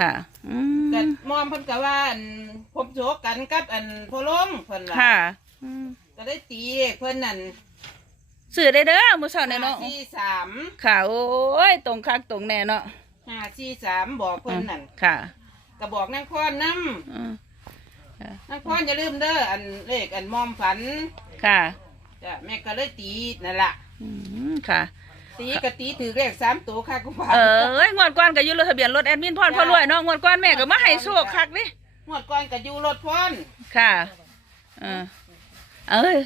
ค่ะ อืมแต่มอมเพิ่นก็ว่าอันผมโจกกันกับอันพอลมเพิ่นล่ะค่ะอืมก็ได้ตีเพิ่นนั่นซื้อได้เด้อมื้อเช้าเนี่ยเนาะสี่สามค่ะ โอ้ย ตรงคักตรงแน่เนาะห้าสี่สามบอกเพิ่นนั่นค่ะก็บอกนางพรน้อืมำนางพรอย่าลืมเด้ออันเลขอันมอมฝันค่ะ จ้ะแม่ก็เลยตีนั่นล่ะ อืมค่ะ ตีก็ตีถือเลขสามตัวค่ะกูว่าเออเอ้ยงวดก่อนก็อยู่รถทะเบียนรถแอดมินพรพ่อรวยเนาะงวดก่อนแม่ก็มาให้โชคคักนี่งวดก่อนก็อยู่รถพรค่ะเออเอ้ย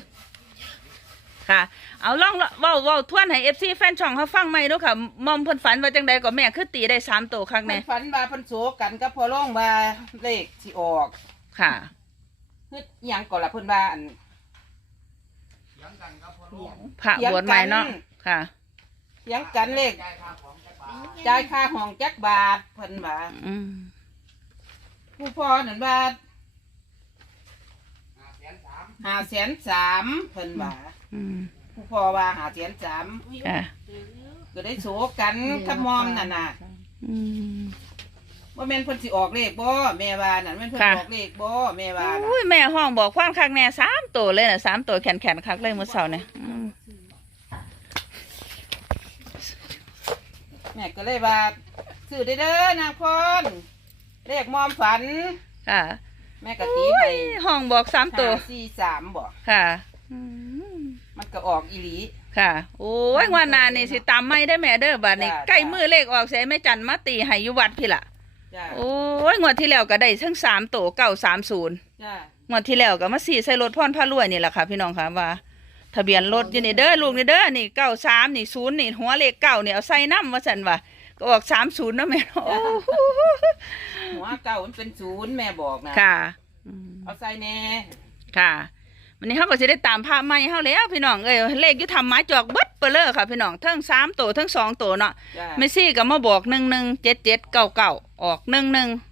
ค่ะ เอาลองเว้าเว้าทวนให้ FC แฟนช่องเขาฟังใหม่ดูค่ะมอมเพิ่นฝันว่าจังใดก็แม่คือตีได้สามตัวคักมัแน่นฝันว่าเพิ่นโจกันกับพอลงว่าเลขสิออกค่ะเฮ็ดอิหยังก่อนล่ะเพิ่นว่าอันพระบวชใหม่เนาะค่ะ เถียังกันเลขจ่ายค่าห้องจักบาทเพิ่นว่าอืมผู้พ่อนั่นว่าห้าแสนสามเพิ่นว่าอืมผู้พ่อว่าห้าแสนสามค่ะก็ได้โศกันกับมอมนั่นน่ะอืมว่าแม่นเพิ่นสิออกเลขบ่แม่ว่านั่นแม่นเพิ่นค่ะออกเลขบ่แม่ว่าน่ะอุ้ยแม่ห้องบอกความคักแน่สามตัวเลยน่ะสามตัวแขนแขนๆคักเลยมื้อเช้าเนี่ยอืม แม่ก็เลยว่าซื้อได้เด้อนางพรเลขมอมฝัน ค่ะแม่ก็ตีไปอุ้ยห้องบอกสามตัว ห้าสี่สามบ่ค่ะอืมมันก็ออกอีหลี ค่ะ โอ้ยงวันหนานี่สิตามไม่ได้แม่เด้อบัดนี้จ้า ใกล้มือเลขออกเสียแม่จันมาตีให้อยู่วัดพี่ล่ะจ้าโอ้ยงวดที่แล้วก็ได้ทั้งสามตัวเก้าสามศูนย์จ้างวดที่แล้วก็มาสี่ใส่รถพ่อนพารวยนี่แหละค่ะ พี่น้องค่ะว่า ทะเบียนรถอยู่นี่เด้อลูกนี่เด้อนี่เก้าสามนี่ศูนย์นี่หัวเลขเก้านี่เอาใส่น้ำว่าสันว่าก็ออกสามศูนย์เนาะแม่เนาะโอ้โหหัวเก่ามันเป็นศูนย์แม่บอกนะค่ะอืมเอาใส่แน่ค่ะวันนี้เขาก็จะได้ตามภาพใหม่เขาแล้วพี่น้องเอ้ยเลขอยุทธรรมไม้จอกเบิดเปเลอค่ะพี่น้องทั้งสามตัวทั้งสองตัวเนาะจ้าเมซี่ก็มาบอกหนึ่งหนึ่งเจ็ดเจ็ดเก้าเก้าออกหนึ่งหนึ่งค่ะ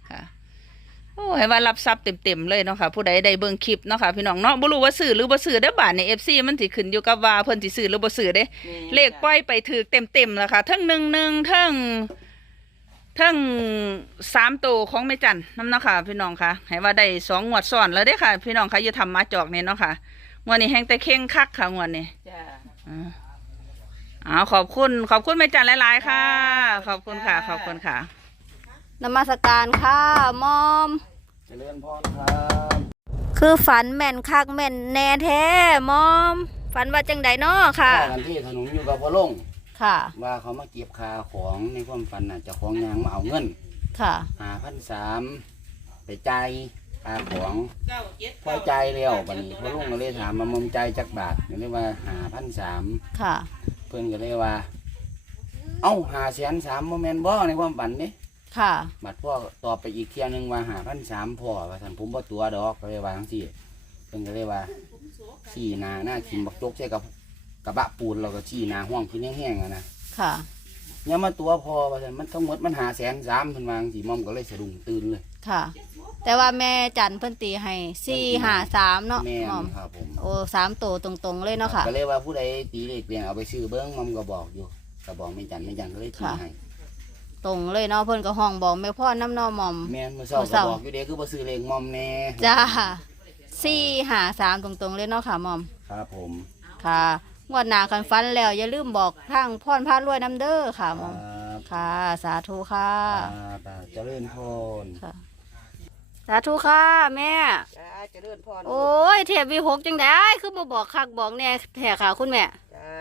โอ้ยว่ารับทรัพย์เต็มๆเลยเนาะค่ะผู้ใดได้เบิ่งคลิปเนาะค่ะพี่น้องเนาะบ่รู้ว่าซื้อหรือบ่ซื้อเด้อบาทในเอฟซีมันสิขึ้นอยู่กับว่าเพิ่นสิซื้อหรือบ่ซื้อเด้นี่เลขปล่อยไปถือเต็มๆแล้วค่ะทั้งหนึ่งหนึ่งทั้งทั้งสามตัวของแม่จันน้ำเนาะค่ะพี่น้องค่ะให้ว่าได้สองงวดซ้อนแล้วเด้ค่ะ พี่น้องค่ะอย่าทำมาจอกเนี่ยเนาะค่ะงวดนี้แห้งแต่เข่งคักค่ะงวดนี้จ้าอ่าอ๋อขอบคุณขอบคุณแม่จันหลายๆค่ะ ขอบคุณค่ะ ขอบคุณค่ะ นมัสการค่ะมอม เจริญพรครับคือฝันแม่นคักแม่นแน่แท้มอม ฝันว่าจังไดเนาะค่ะพ่อกันที่ถนนอยู่กับพ่อลงค่ะ ว่าเขามาเก็บคาของในความฝันน่ะเจะของยางมาเอาเงินค่ะหาพันสามไปจ่ายคาของเก้าเจ็ดพอจ่ายแล้วบัดนี้พ่อลุงก็เลยถามมามอมจ่ายจักบาทก็เลยว่าหาพันสามค่ะเพื่อนก็เลยว่า เอ้าหาแสนสามโมเมนบ่ในความฝันนี่ ค่ะ บัดพ่อตอบไปอีกเที่ยหนึงว่าหาพันสามพ่อว่าท่านผมบ่ตัวดอกก็เลยว่าทั้งสี่เพื่อนก็เลยว่าชี้หนาหน้าขินบักจกใส่กับกระบะปูนเราก็ชี้หนาห้องกินแห้งๆอะนะค่ะ เนี่ยมาตัวพอว่าซั่นมันทั้งหมดมันหาแสนสามเพิ่นวาจังสีมอมก็เลยสะดุ้งตื่นเลยค่ะ แต่ว่าแม่จันเพิ่นตีให้สี่หาสามเนาะแม่มอมนครับผมโอ้สามตัวตรงๆเลยเนาะค่ะ ก็เลยว่าผู้ใดตีเลขเปลี่ยนเอาไปซื้อเบิ้งมอมก็บอกอยู่ก็บอกไม่จันไม่จันก็เลยตีค่ะ ให้ ตรงเลยเนาะเพิ่นก็ห้องบอกแม่พ่อน้ำเนอมอม แม่นเมื่อเช้ามื้อก็เช้า บอกอยู่เด้คือบ่ซื้อเลขมอมแน่จ้าสี่หาสามตรงๆเลยเนาะค่ะมอม ครับผมค่ะงวดหนากันฟันแล้ว อย่าลืมบอกทางพ่อนพารวยน้ำเด้อค่ะมอมครับค่ะ สาธุค่ะครับเจริญพร ค่ะ สาธุค่ะแม่ จ้าเจริญพรโอ้ยเทปวีหกจังได้คือมาบอกคักบอกแน่แท้ค่ะคุณแม่ จ้า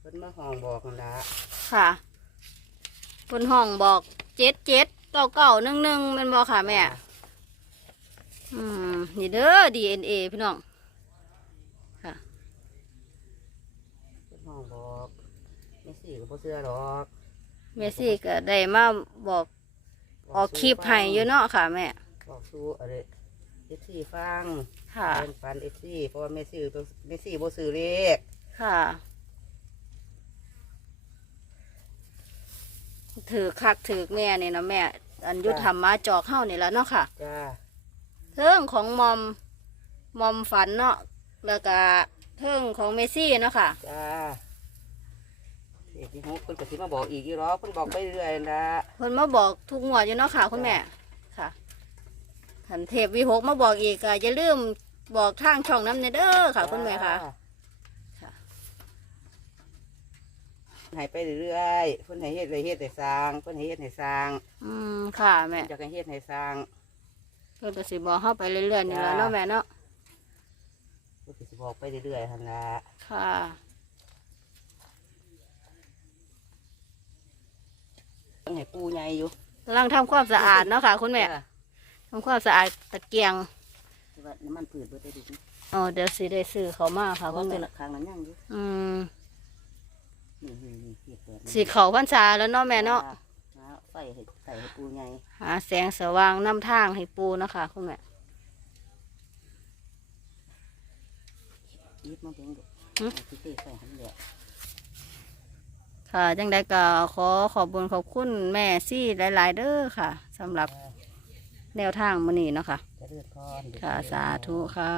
เพิ่นมาห้องบอกกันละค่ะ บนห้องบอกเจ็ดเจ็ดเก้าเก้าหนึ่งหนึ่งเป็นบอกค่ะแม่ อืม นี่เด้อ DNA พี่น้อง ค่ะเพิ่นห้องบอกไม่สี่ก็บ่เชื่อหรอกแม่ซี่ก็ได้มาบอกออกคลิปให้อยู่เนาะค่ะแม่ บอกสู้อะไรเอฟซีฟังค่ะ เป็นฟันเอฟซีเพราะว่าแม่ซื้อแม่ซี่บ่ซื้อเลขค่ะ ถือคักถือแม่นี่นะแม่ อันยุทธรรมมาจอกเข้านี่แล้วเนาะค่ะจ้าเทิงของมอมมอมฝันเนาะแล้วก็เทิงของเมซี่เนาะค่ะ จ้าเด็กที่ฮุกเพิ่นก็สิมาบอกอีกอีหรอเพิ่นบอกไปเรื่อยๆนั่นละเพิ่นมาบอกทุกงวดอยู่เนาะค่ะ คุณแม่ขันเทพวิหกมาบอกอีกก็อย่าลืมบอกทางช่องน้ำเนเด้อค่ะ คุณแม่ค่ะค่ะ ให้ไปเรื่อยๆเพิ่นให้เฮ็ดเลยเฮ็ดให้สร้างเพิ่นให้เฮ็ดให้สร้างอืมค่ะแม่อยากให้เฮ็ดให้สร้างเพิ่นก็สิบอกเข้าไปเรื่อยๆนี่แหละเนาะแม่เนาะเพิ่นก็สิบอกไปเรื่อยๆหั่นล่ะค่ะต้องให้ปูใหญ่อยู่กำลังทำความสะอาดเนาะค่ะ คุณแม่จ้ะทำความสะอาดตะเกียงแต่ว่าน้ำมันพืชเบิดได้ดิอ๋อเดี๋ยวสิได้ซื้อเขามาค่ะเพคุราะณแต่แม่ละครั้งนั้นยังอยู่อืม สีเขาพรรษาแล้วเนาะแม่เนาะหาไฟให้ใส่ให้ปูใหญ่หาแสงสว่างนำทางให้ปูเนาะคะคุณแม่ยิบมาเบิ่งดูหึเอาสิเทใส่หั่นแหละค่ะจังใดก็ขอขอบคุญขอบคุณแม่ซี่หลายๆเด้อค่ะสำหรับแนวทางมื้อนี้เนาะค่ะจะเลือดพรค่ะ สาธุค่ะ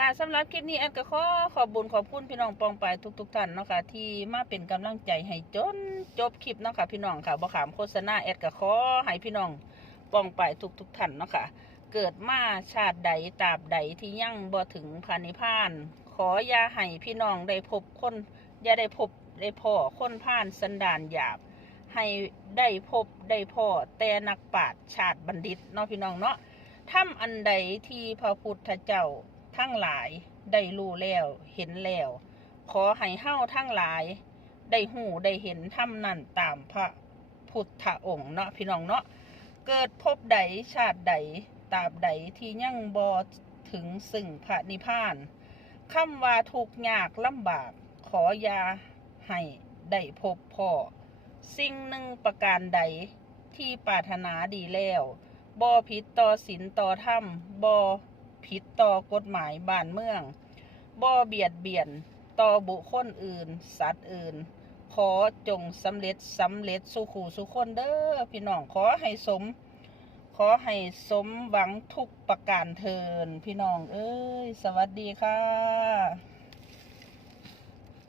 ค่ะสำหรับคลิปนี้แอดก็ขอขอบบุญขอบคุณพี่น้องปองไปทุกๆท่านเนาะค่ะที่มาเป็นกำลังใจให้จนจบคลิปเนาะค่ะพี่น้องค่ะบ่ขามโฆษณาแอดก็ขอให้พี่น้องปองไปทุกๆท่านเนาะค่ะเกิดมาชาติใดตราบใดที่ยั่งบ่ถึงพานิพพาน ขออย่าให้พี่น้องได้พบคนอย่าได้พบได้พ่อคนผ่านสันดานหยาบ ให้ได้พบได้พ่อแต่นักปราชญ์ชาติบัณฑิตเนาะพี่น้องเนาะทำอันใดที่พระพุทธเจ้า ทั้งหลายได้รู้แล้วเห็นแล้ว ขอให้เฮ้าทั้งหลาย ได้หูได้เห็นทำนั่นตามพระพุทธองค์เนาะพี่น้องเนาะเกิดพบใดชาติใดตราบใดที่ยังบ่ถึงซึ่งพระนิพพานคำว่าทุกยากลำบากขอยาให้ได้พบพ่อสิ่งหนึ่งประการใดที่ปรารถนาดีแล้วบ่ผิดต่อศีลต่อธรรมบ่ ผิดต่อกฎหมายบ้านเมืองบ่เบียดเบียนต่อบุคคลอื่น สัตว์อื่น ขอจงสำเร็จสำเร็จสุขูสุคนเด้อพี่น้องขอให้สม ขอให้สมหวังทุกประการเทินพี่น้องเอ้ย สวัสดีค่ะ